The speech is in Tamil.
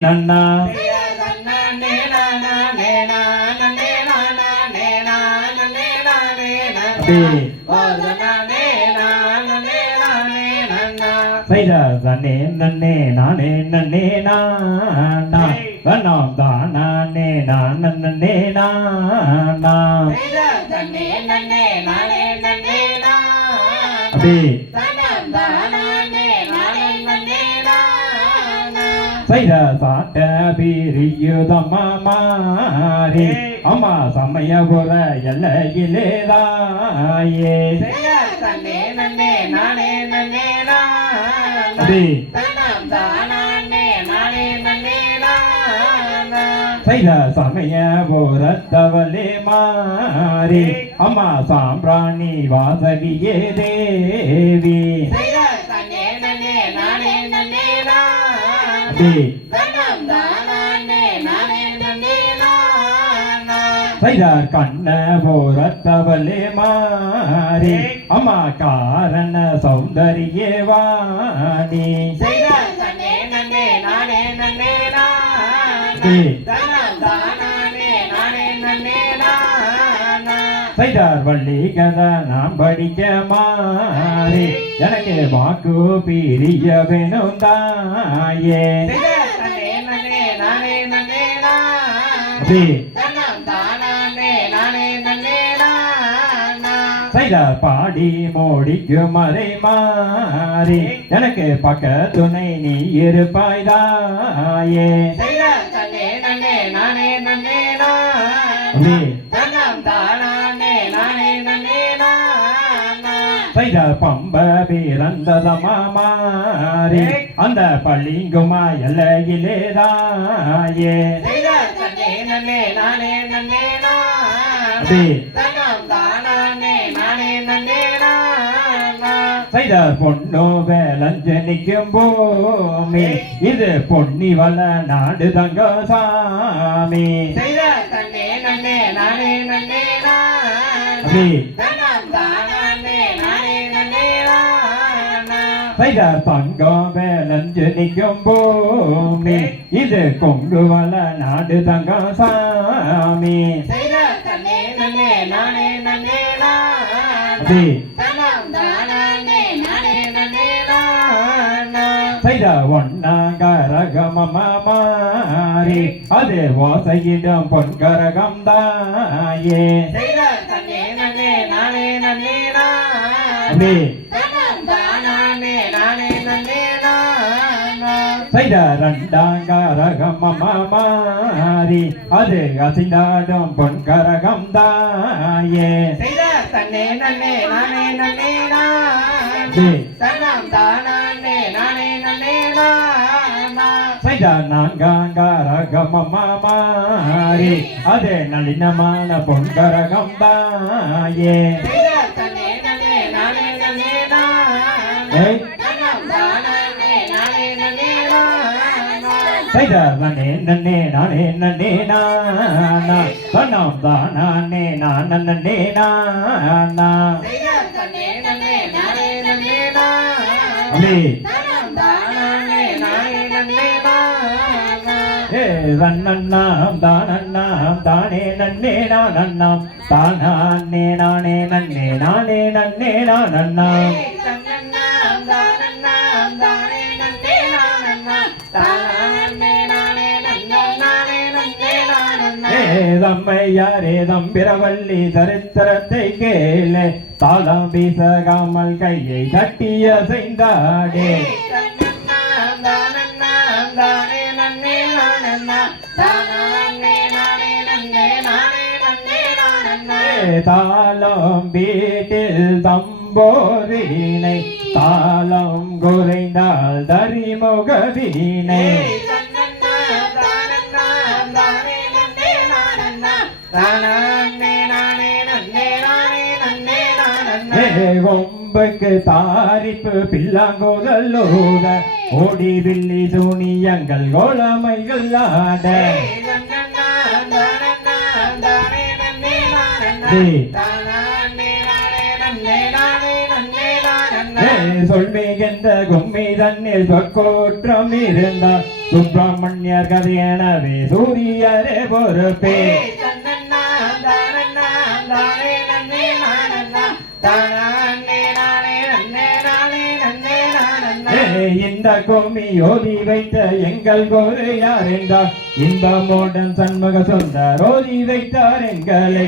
நன்னா சைதே நன்னே நானே நன்னே நானா கண்ணாம் தானே நான் நன்னே நானா அப்படி சைத சாட்ட பீரியுதம்மா மாறி அம்மா சமயபுர எல்லையிலேதாயே சைத சமயபுரத்தவளே மாறி அம்மா சாம்பிராணி வாசகியே தேவி சைதார் கண்ண போரத்தவளே மாறி அம்மா காரண சௌந்தரியே வாணி சைதார் வள்ளி கதை நாம் படிக்க மாறி எனக்கு வாக்கு பிரிய வேணும் தாயே சைதார் பாடி மோடிக்கு மறை மாறி எனக்கு பக்க துணை நீ இருப்பாய்தாயே சைதார் பம்ப பிறந்ததமா மாறி அந்த பள்ளிங்குமா எல்லையிலேதாயே சைதார் பொண்ணு வேலஞ்சனிக்கும் பூமி இது பொன்னி வள நாடு தங்க சாமி சைதார் தங்கம் வேலஞ்சனிக்கும் பூமி இது கொங்கு வள நாடு தங்க சாமி சைதா ஒன்னாங்கரகமமா மாறி அது ஓசையிடம் பொன்கரகம் தாயே சைதா ரெண்டாங்கரகமமா மாறி அது அசிந்தாடும் பொன்கரகம் தாயே சைதா நான்காங்கரகமமா மாறி அது நளினமான பொன்கரகம் தாயே சைதா நன்னே நன்னே நானே நன்னே நானா கண்ணாம் தானே நான் நன்னே நானா ரன்னண்ணாம் தானண்ணாம் தானே நன்னே நானண்ணாம் தானே நானே நன்னே நானே நன்னே நானண்ணாம் தம்மையாரே தம்பிரவல்லி சரித்திரத்தை கேளு தாளம் வீசகாமல் கையை கட்டிய செய்தாடே தாளம் வீட்டில் தம்போரினை தாளம் குறைந்தால் தரிமுக வீணை கொம்புக்கு தாரிப்பு பில்லாங்கோதல்லோட ஓடி வில்லி சூனியங்கள் கோலமைகள் ஆட சொல்மிகின்ற கும்மி தண்ணீர் சொற்கோற்றம் இருந்தால் சுப்பிரமணியர் கதை எனவே சூரியரே பொறுப்பே இந்த கோமி ஓதி வைத்த எங்கள் குரு யார் என்றார் இன்பமோடன் சண்முக சொந்தர் ஓதி வைத்தார் எங்களை